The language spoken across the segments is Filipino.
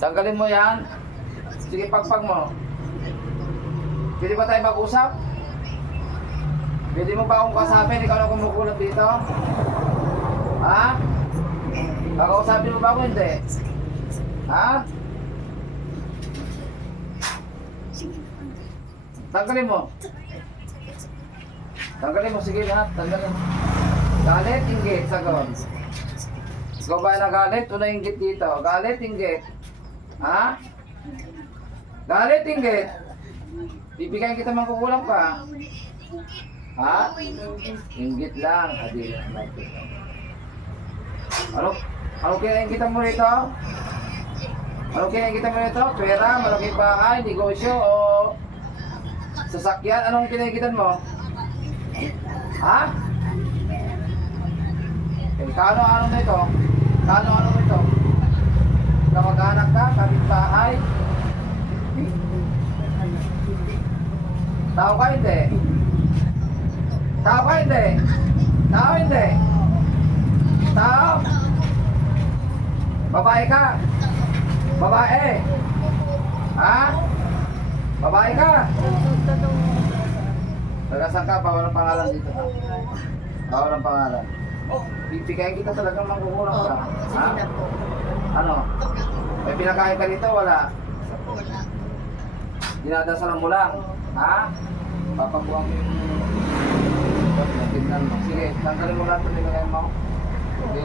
Tanggalin mo yan. Sige, pagpag mo. Pwede ba tayo mag-usap? Pwede mo ba akong kasapin? Ikaw na kumukulot dito? Ha? Kakausapin mo ba ako? Hindi. Ha? Tanggalin mo. Tanggalin mo. Sige lahat. Tanggalin mo. Galit, inggit. Sagon. Ikaw ba nagalit o nainggit dito? Galit, inggit. Ha? Galit, inggit. Bibigyan kita mangkukulang pa. Ha? Inggit lang. Adi. Ano? Ano kinaingitan mo rito? Ano kinaingitan mo rito? Pera, malaking bahay, negosyo, o sasakyan? Anong kinaingitan mo? Ha? Eh, kano ano na ito? Kano ano ito? Kamag-anak ka, kapitbahay? Tao ka hindi? Tao ka hindi? Tao hindi? Tao? Babae ka? Babae? Ha? Babae ka? Taga ka? Bawal ang pangalan dito ha? Bawal ang pangalan. Bibigay kita talagang mangkukulang ka. Ha? Ano? May pinakain ka dito? Wala. Dinadasalan mo lang. Ha? Papabuhan ko yung... Sige, tanggalin mo lahat ng nilagay mo. Sige.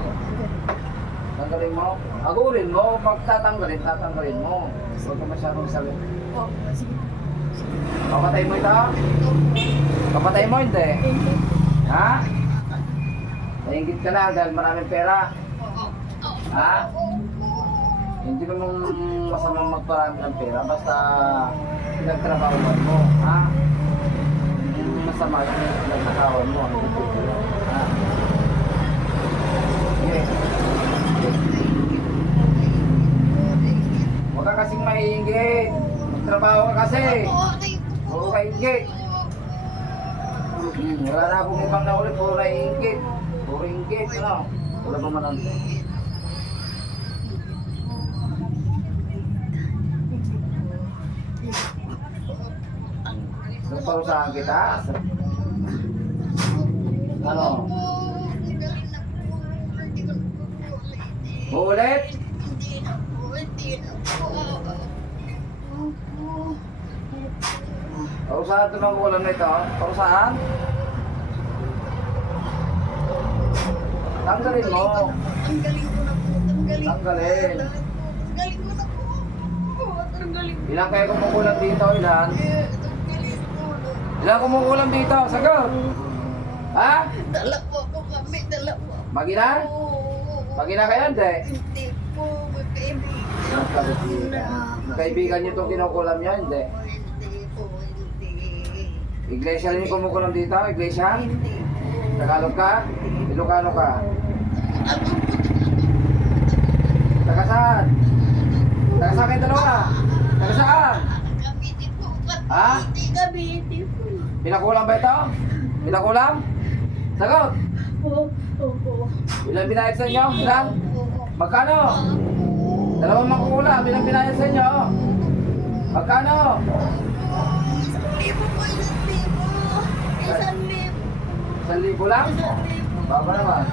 Tanggalin mo. Agurin mo. Pag tatanggalin, tatanggalin mo. Huwag ka masyadong sabi. Papatay mo ito? Papatay mo hindi? Ha? Naingit ka lang dahil maraming pera. Ha? Hindi naman masamang magparami ng pera basta pinagtrabahuan mo. Ha? Yung masama yung pinagtrabahuan mo. Ha? Sige. Huwag ka kasing maiingit. Magtrabaho ka kasi. Puro ka ingit. Hmm, wala na akong ibang nauli. Puro na ingit. Puro ingit. Ano? Wala pa man ang Nagparusahan kita? Ano? Ulit? Parusahan ito ng ulam na ito? Parusahan? Tanggalin mo. Tanggalin ko na po. Tanggalin. Tanggalin. Tanggalin ko na po. Tanggalin. Ilan kayo kumukulam dito? Ilan? Eh. Ilan kumukulam dito? Sagot! Ha? Dala po kami. Dala po. Magina? Oo. Magina kayo? Hindi. Hindi po. May kaibigan. Kaibigan niyo itong kinukulam niyo? Hindi. Hindi po. Hindi. Iglesia rin yung kumukulam dito? Iglesia? Hindi po. Tagalog ka? Ilocano ka? Ano po? Taga saan? Taga saan kayo dalawa? Taga saan? Cavite po. Ha? Cavite. Pinakulam ba ito? Pinakulam? Sagot! Po. Opo. Ilan binayad sa inyo? Ilan? Magkano? Dalawang makukulam. Ilan binayad sa inyo? Magkano? Isang libo po. Isang libo. Isang libo. Isang libo lang? Isang libo. Baba naman.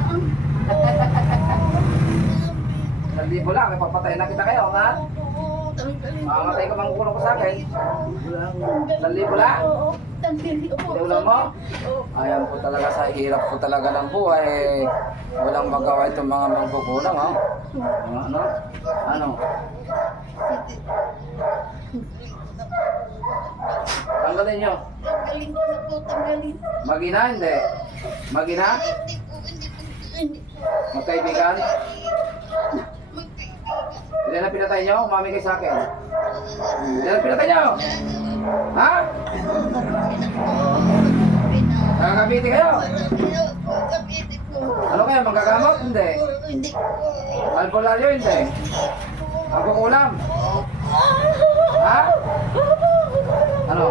Isang libo lang. Napapatay na kita kayo, ha? Mamamatay ka mangkukulam ko sa akin. Isang libo lang? Oo. Ulam mo? Ayan po talaga sa hirap po talaga ng buhay. Walang magawa itong mga mangkukulang, ha? Ano? Ano? Tanggalin nyo. Tanggalin ko na po. Tanggalin. Magina, hindi. Magina? Hindi po. Hindi po. Hindi po. Magkaibigan? Magkaibigan. Ilan na pinatay nyo? Umami kayo sa akin. Ilan na pinatay nyo? Ha? Nakakabiti kayo? Ano kayo? Magagamot? Hindi. Albularyo? Hindi. Ang kukulam? Ha? Ano?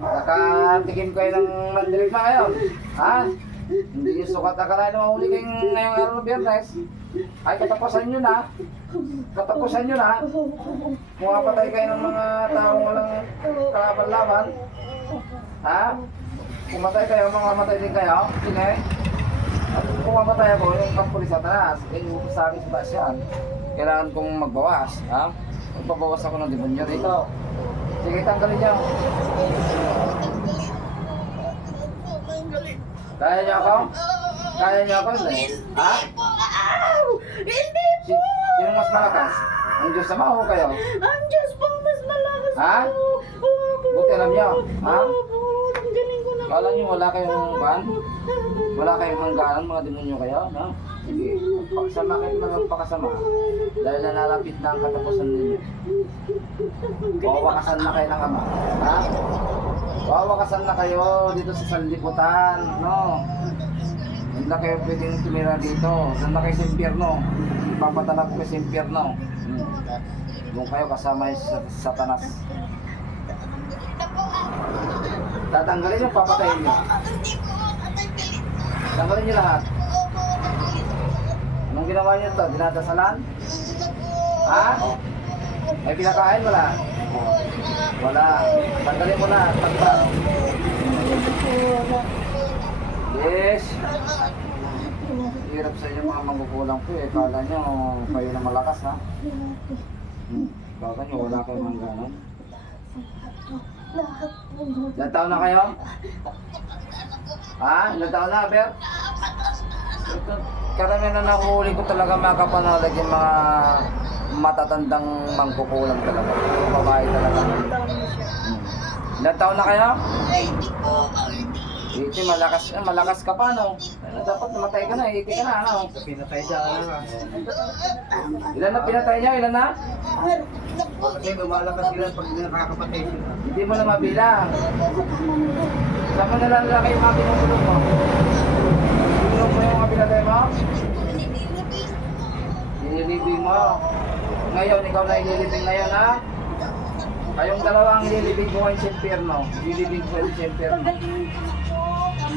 Nakatikim kayo ng mandilig na ngayon? Ha? Hindi yung sukat na kalahin na mahuli kayong ngayong araw ng biyernes. Ay, katapusan nyo na. Katapusan nyo na. Kung mapatay kayo ng mga taong walang kalaban-laban. Ha? Kung matay kayo, mga matay din kayo. Sige. At kung mamatay ako, yung kampulis sa taas, eh, yung sa akin sa taas yan. Kailangan kong magbawas. Ha? Magbabawas ako ng demonyo dito. Sige, tanggalin nyo. Kaya nyo ako? Kaya nyo ako? Hindi. Ha? po! Hindi Si, sino mas malakas? Ang Diyos sama o kayo? Ang Diyos po mas malakas Ha? po! Opo! Buti alam niyo, ha? Opo! Ang galing ko na. Kala nyo wala kayong ban? Wala kayong hangganan, mga demonyo kayo, no? Sige, pakasama kayo na magpakasama. Dahil nalalapit na ang katapusan ninyo. Wawakasan na kayo ng ama. Ha? Wawakasan na kayo dito sa sanlibutan, no? Hindi na kayo pwedeng tumira dito. Doon na kayo sa impyerno. Ipapatanap ko sa impyerno. Hmm. Doon kayo kasama yung sa- satanas. Tatanggalin nyo, papatayin nyo. Tanggalin nyo lahat. Anong ginawa nyo to? Dinadasalan? Ha? May pinakain wala? Wala. Tanggalin mo na. Tanggal. Yes. Hirap sa inyo mga mangkukulang po eh. Kala nyo kayo na malakas ha? Hmm. Baka nyo wala hangganan. Lahat po! Ilan taon na kayo? Ha? Ilan taon na, Ber? Karamihan na nakuhuli ko talaga mga kapanalag yung mga matatandang mangkukulang talaga. Yung babae talaga. Hmm. Ilan taon na kayo? Hindi po! Iti, malakas, eh, malakas ka pa, no? Ano, dapat namatay ka na, iti ka na, ano? Pinatay siya ano nga. Ilan na pinatay niya? Ilan na? Kasi lumalakas sila pag nakakapatay sila. Hindi mo na mabilang. Saan mo nalalaki yung mga binubulong mo? Binubulong mo yung mga pinatay mo? Inilibing mo. Ngayon, ikaw na inilibing ngayon, ha? Kayong dalawa ang inilibing ko ngayon sa impyerno. Inilibing ko sa impyerno.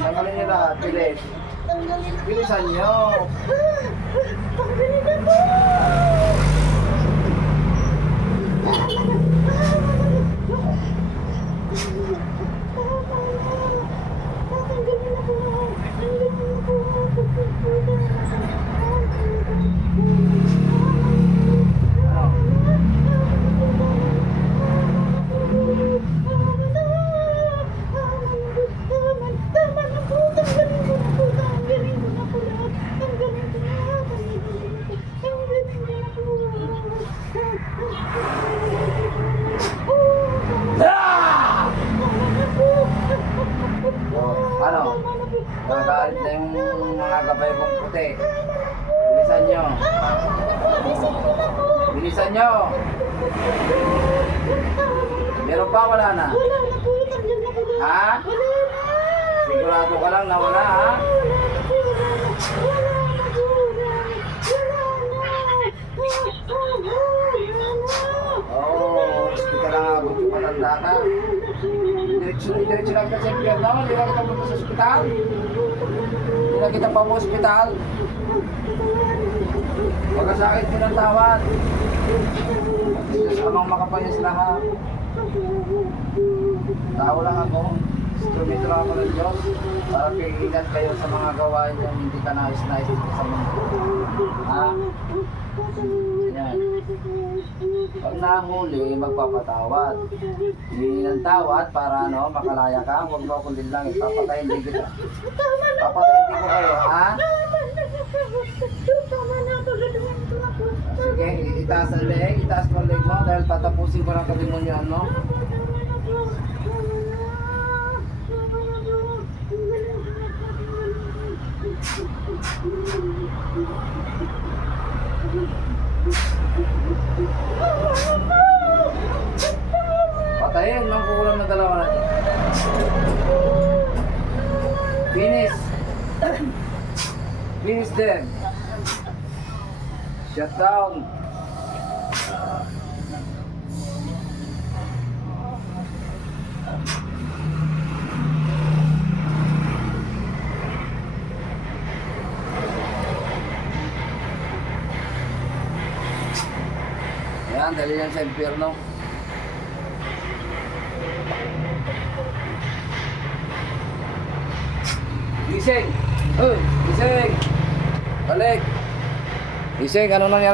Tanggalin niyo lahat, bilis. Bilisan niyo. Ano? Nagagalit na yung mga gabay kong puti. Bilisan nyo. Bilisan nyo. Meron pa, wala na. Ha? Sigurado ka lang na wala, ha? Diretso, diretso lang ka sa impyerno. Hindi lang kita punta sa ospital. Lang kita pa mo ospital. Pagkasakit mo ng tawad. Diyos amang makapayas lahat. Tao lang ako. Instrumento lang ako ng Diyos. Para pigilan kayo sa mga gawain yung hindi ka nais-nais sa mundo. Yan. Pag nahuli, magpapatawad. Hindi ng tawad para ano, makalaya ka. Huwag mo akong lang. Papatayin din kita. Papatayin din ko kayo, ha? Sige, itaas ang leg, itaas mo ang leg mo dahil tatapusin ko ng kalimunyan mo. Finish. Finish them. Shut down. Yan, dali yan sa impyerno. Gising! Uy! Gising! Balik! Gising, ano nangyari